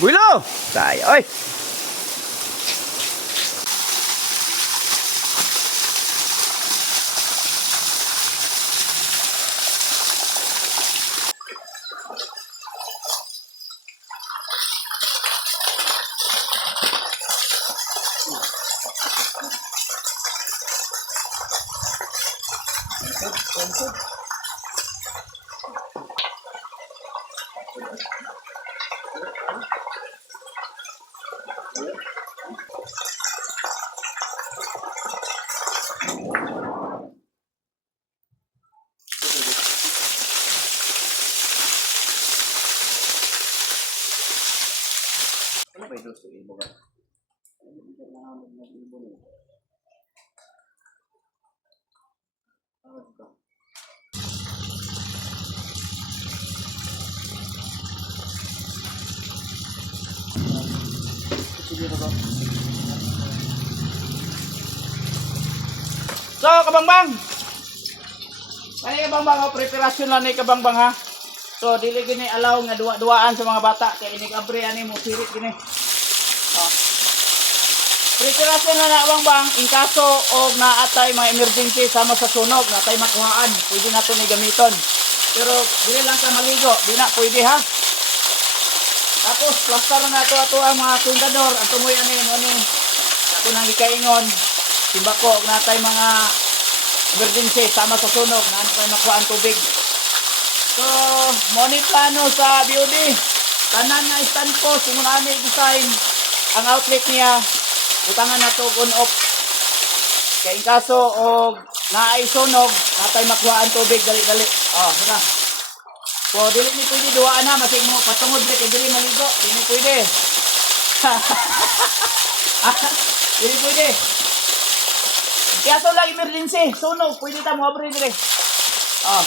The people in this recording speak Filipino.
Builo! Tayo, oy! Ano ba ito sa ibo ba? So, kabangbang! Kani kabangbang, preparasyon lang ni kabangbang ha. So, dili gini alaw nga duwa-duwaan sa mga bata. Kaya inig-abre ani mo, sirit gini. Oh. Preparasyon na na kabangbang, in kaso o naatay mga emergency sama sa sunog, natay makuhaan, pwede na ito ni gamiton. Pero, dili lang ka maligo, di na pwede ha. Tapos, plaster na ito ato ang mga tundador, ang tumoy ani, ako nang ikaingon, simbako, natay mga emergency sama sa sunog, natay makuhaan tubig. So, money plano sa BOD. Tanan na stand post, kung ano design, ang outlet niya, utangan na ito on off. Kaya in kaso, o naay sunog, natay makuhaan tubig, dali-dali. Oh, sila. So, dili ni pwede duwaan na, masig mo, patungod dili, dili maligo, dili pwede. Dili pwede. Kaya so lang emergency, sunog, pwede ta mo abre dire. Oh.